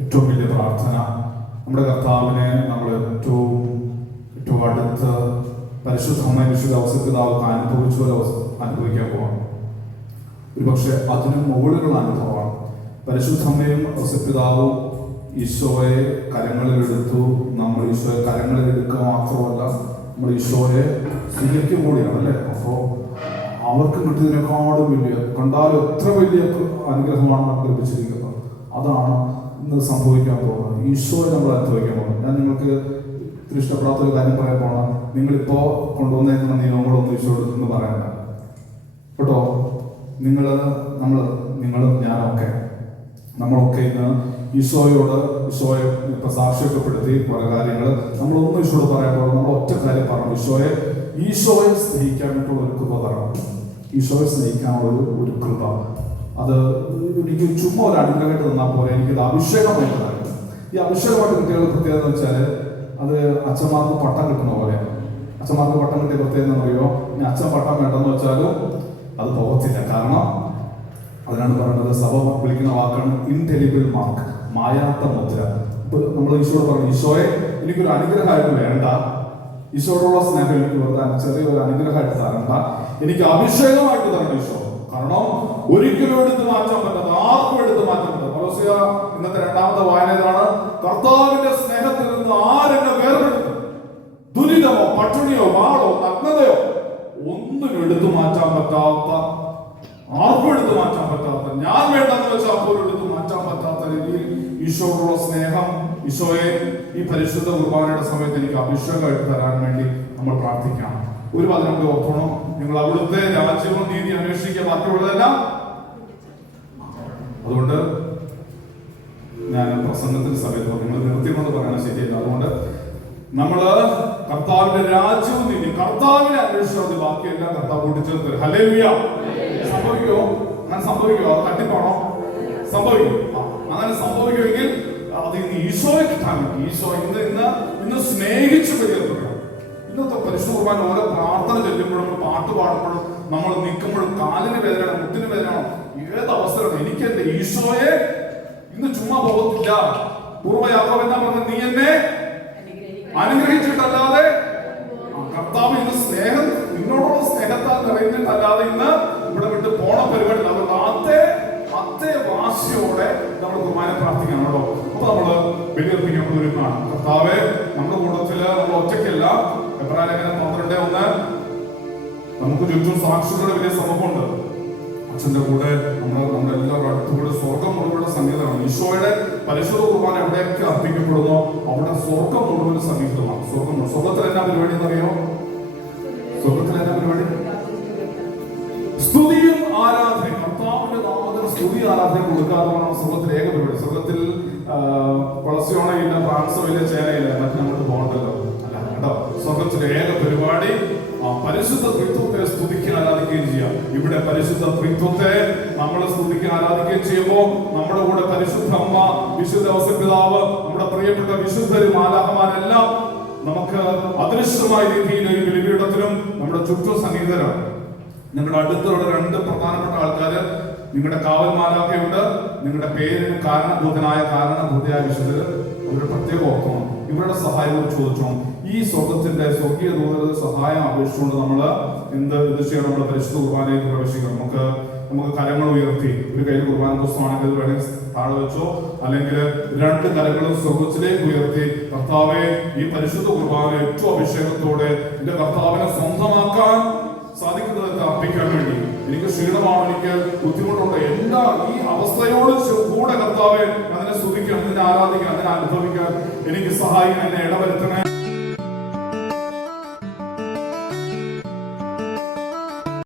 ഏറ്റവും വലിയ പ്രാർത്ഥന നമ്മുടെ കർത്താവിനെ നമ്മൾ ഏറ്റവും അടുത്ത് പരിശുദ്ധമായ വിശുദ്ധ അവസരത്തിനാവുക അനുഭവിക്കാൻ പോവാണ്. ഒരുപക്ഷെ അതിന് മുകളിലുള്ള അനുഭവമാണ്. പരിശുദ്ധമ്മയും ഔസേപ്പിതാവും ഈശോയെ കരങ്ങളിലെടുത്തു. നമ്മൾ ഈശോയെ കരങ്ങളിലെടുക്കുക മാത്രമല്ല, നമ്മൾ ഈശോയെ സ്വീകരിക്കുക കൂടിയാണ് അല്ലേ. അപ്പോൾ അവർക്ക് കിട്ടിയതിനേക്കാളും വലിയ, കണ്ടാലും എത്ര വലിയ അനുഗ്രഹമാണ് നമുക്ക് ലഭിച്ചിരിക്കുന്നത്. അതാണ് ഇന്ന് സംഭവിക്കാൻ പോകുന്നത്. ഈശോയെ നമ്മൾ അനുഭവിക്കാൻ പോകുന്നത്. ഞാൻ നിങ്ങൾക്ക് ഇത്തിരി ഇഷ്ടപ്പെടാത്ത ഒരു കാര്യം പറയാൻ പോകണം. നിങ്ങളിപ്പോൾ കൊണ്ടുവന്നേക്കുന്ന നിയമങ്ങളൊന്നും ഈശോയോട് എന്ന് പറയണ്ട കേട്ടോ. നമ്മളൊക്കെ ഇന്ന് ഈശോയെ ഇപ്പൊ സാക്ഷ്യപ്പെടുത്തി പല കാര്യങ്ങൾ നമ്മളൊന്നും ഈശോയോട് പറയുമ്പോൾ നമ്മൾ ഒറ്റ കാര്യം പറഞ്ഞു, ഈശോയെ സ്നേഹിക്കാനായിട്ടുള്ള ഒരു കൃപ തരണം. ഈശോയെ സ്നേഹിക്കാനുള്ള ഒരു കൃപ, അത് എനിക്ക് ചുമ്മാ ഒരു അനുഗ്രഹമായിട്ട് തന്നാൽ പോലെ എനിക്കത് അഭിഷേകമായിട്ട് തരണം. ഈ അഭിഷേകമായിട്ട് കിട്ടിയുള്ള പ്രത്യേകത എന്ന് വെച്ചാൽ അത് അച്ഛന്മാർക്ക് പട്ടം കിട്ടുന്ന പോലെയാണ്. അച്ഛന്മാർക്ക് പട്ടം കിട്ടിയ പ്രത്യേകത എന്ന് പറയുമോ, ഇനി അച്ഛൻ പട്ടം വേണ്ടെന്ന് വെച്ചാലും അത് പോകത്തില്ല. കാരണം അതിനാണ് പറയുന്നത്, സഭ വിളിക്കുന്ന വാക്കാണ് ഇൻടെലിബിൾ മാർക്ക്, മായാത്ത മുദ്ര. ഇപ്പൊ നമ്മൾ ഈശോയോട് പറഞ്ഞു, ഈശോയെ എനിക്കൊരു അനുഗ്രഹമായിട്ട് വേണ്ട, ഈശോയോടുള്ള സ്നേഹം എനിക്ക് വെറുതെ ചെറിയൊരു അനുഗ്രഹമായിട്ട് തരണ്ട, എനിക്ക് അഭിഷേകമായിട്ട് തരണം ഈശോ. കാരണം ഒരിക്കലും എടുത്ത് മാറ്റാൻ പറ്റാത്ത, ആർക്കും എടുത്ത് മാറ്റാൻ പറ്റാത്ത. കൊലോസ്യ ഇന്നത്തെ രണ്ടാമത്തെ വായനയിലാണ്, കർത്താവിന്റെ സ്നേഹത്തിൽ നിന്ന് ആരെന്നെ വേർപെടുത്തും, ദുരിതമോ പട്ടിണിയോ വാളോ നഗ്നതയോ ഒന്നും എടുത്തു മാറ്റാൻ പറ്റാത്ത, ആർക്കും എടുത്തു മാറ്റാൻ പറ്റാത്ത, ഞാൻ വേണ്ടെന്ന് വെച്ചാൽ പോലും എടുത്തു മാറ്റാൻ പറ്റാത്ത രീതിയിൽ ഈശോയോടുള്ള സ്നേഹം, ഈശോയെ ഈ പരിശുദ്ധ കുർബാനയുടെ സമയത്ത് എനിക്ക് അഭിഷേകമായിട്ട് തരാൻ വേണ്ടി നമ്മൾ പ്രാർത്ഥിക്കാം. ഒരു പതിനൊന്ന് ഓർക്കണം, നിങ്ങൾ അവിടുത്തെ രാജ്യവും നീതി അന്വേഷിക്കുക, ബാക്കിയുള്ളതെല്ലാം. അതുകൊണ്ട് ഞാൻ പ്രസംഗത്തിന്റെ സമയത്ത് നിങ്ങൾ നിർത്തിയെന്ന് പറയണ ശരിയല്ല. അതുകൊണ്ട് നമ്മള് കർത്താവിന്റെ രാജ്യവും നീതി, കർത്താവിനെ അന്വേഷിച്ചാൽ ബാക്കിയെല്ലാം കർത്താവ് കൂട്ടിച്ചേർത്ത്. ഹല്ലേലൂയ. സംഭവിക്കോ? അങ്ങനെ സംഭവിക്കോ? അത് തട്ടിപ്പാണോ? സംഭവിക്കും. അങ്ങനെ സംഭവിക്കുമെങ്കിൽ അത് ഇന്ന് ഈശോയെ കിട്ടാൻ വേണ്ടി, ഈശോ ഇന്ന് സ്നേഹിച്ചു പരിഹരിക്കണം. ഇന്നത്തെ പരിശുദ്ധ കുർബാന ഓരോ പ്രാർത്ഥന ചൊല്ലുമ്പോഴും പാട്ട് പാടുമ്പോഴും നമ്മൾ നിൽക്കുമ്പോഴും കാലിന് വേദനയാണോ മുട്ടിന് വേദനയാണോ ഏത് അവസരമാണ്, എനിക്ക് എന്റെ ഈശോയെ ഇന്ന് ചുമ്മാ പോകത്തില്ല. പൂർവ്വയാത്ര എന്നാ പറഞ്ഞ, നീ എന്നെ അനുഗ്രഹിച്ചിട്ടല്ലാതെ, കർത്താവ് ഇന്ന് സ്നേഹം നിന്നോടുള്ള സ്നേഹത്താൽ നിറഞ്ഞിട്ടല്ലാതെ ഇന്ന് ഇവിടെ വിട്ട് പോണ പരിപാടി. അതുകൊണ്ട് അതേ വാശിയോടെ നമ്മൾ കുർബാന പ്രാർത്ഥിക്കണം കേട്ടോ. അപ്പൊ നമ്മള് ബലിയർപ്പിക്കാൻ ഒരു കാണും. കർത്താവെ, നമ്മുടെ കൂട്ടത്തില് നമ്മൾ ഒറ്റയ്ക്കല്ല. എബ്രായലേഖനം 12:1, നമുക്ക് ചുറ്റും സാക്ഷികളുടെ വലിയ സമൂഹമുണ്ട്. അച്ഛന്റെ കൂടെ നമ്മുടെ എല്ലാവരും അടുത്തുകൂടെ സ്വർഗം മുഴുവൻ സംഗീതമാണ്. ഈശോയുടെ പരിശുദ്ധ കുർബാന എവിടെയൊക്കെ അർപ്പിക്കപ്പെടുന്നോ അവിടെ സ്വർഗം മുഴുവൻ സംഗീതമാണ്. സ്വർഗത്തിൽ എന്നാ പരിപാടി എന്നറിയോ? സ്വർഗത്തിൽ എന്നാ പരിപാടി? സ്തുതിയും ആരാധനയും, കർത്താവിന്റെ നാമത്തിന് സ്തുതി ആരാധന കൊടുക്കാറുള്ളതാണ് സ്വർഗത്തിൽ ഏക പരിപാടി. സ്വർഗത്തിൽ കൊളസ്യോണോ ഇല്ല, ഫ്രാൻസോ ഇല്ല, ചേനയില്ല, മറ്റു നമുക്ക് പോകണ്ടല്ലോ. അല്ല കേട്ടോ, സ്വർഗത്തിലെ ഏക പരിപാടി പരിശുദ്ധ ത്രിത്വത്തെ സ്തുതിക്കാൻ ആരാധിക്കുകയും ചെയ്യാം. ഇവിടെ പരിശുദ്ധ ത്രിത്വത്തെ നമ്മൾ സ്തുതിക്കാൻ ആരാധിക്കുകയും ചെയ്യുമ്പോൾ നമ്മുടെ കൂടെ പരിശുദ്ധ അമ്മ, വിശുദ്ധ ഔസേപ്പിതാവ്, നമ്മുടെ പ്രിയപ്പെട്ട വിശുദ്ധരും മാലാഖമാരെല്ലാം നമുക്ക് അദൃശ്യമായ രീതിയിൽ ഈ ബലിപീഠത്തിലും നമ്മുടെ ചുറ്റും സംഗീതരാണ്. നിങ്ങളുടെ അടുത്തുള്ള രണ്ട് പ്രധാനപ്പെട്ട ആൾക്കാര്, നിങ്ങളുടെ കാവൽ മാലാഖയുണ്ട്, നിങ്ങളുടെ പേരിന് കാരണഭൂതയായ വിശുദ്ധര്. അവരുടെ പ്രത്യേകം ഓർക്കണം, ഇവരുടെ സഹായം ചോദിച്ചോണം. ഈ സ്വർഗത്തിന്റെ സ്വർഗീയ ദൂതരുടെ സഹായം അപേക്ഷിച്ചുകൊണ്ട് നമ്മൾ എന്ത് ചെയ്യണം? നമ്മുടെ പരിശുദ്ധ കുർബാനയിൽ പ്രവേശിക്കണം. നമുക്ക് കരങ്ങൾ ഉയർത്തി, ഒരു കയ്യിൽ കുർബാന പുസ്തകമാണെങ്കിൽ വേണമെങ്കിൽ താഴെ വെച്ചോ, അല്ലെങ്കിൽ രണ്ട് കരങ്ങളും സ്വർഗത്തിലേക്ക് ഉയർത്തി, കർത്താവെ, ഈ പരിശുദ്ധ കുർബാന ഏറ്റവും അഭിഷേകത്തോടെ എന്റെ കർത്താവിനെ സ്വന്തമാക്കാൻ സാധിക്കുന്നതൊക്കെ അർപ്പിക്കാൻ വേണ്ടി, എനിക്ക് ക്ഷീണമാണ്, എനിക്ക് ബുദ്ധിമുട്ടുണ്ട്, എല്ലാ ഈ അവസ്ഥയോട് കൂടെ കർത്താവെ അതിനെ സ്തുതിക്കാൻ, അതിനെ ആരാധിക്കാൻ, അതിനെ അനുഭവിക്കാൻ എനിക്ക് സഹായിക്കാൻ, എന്നെ ഇടവരുത്തണേ.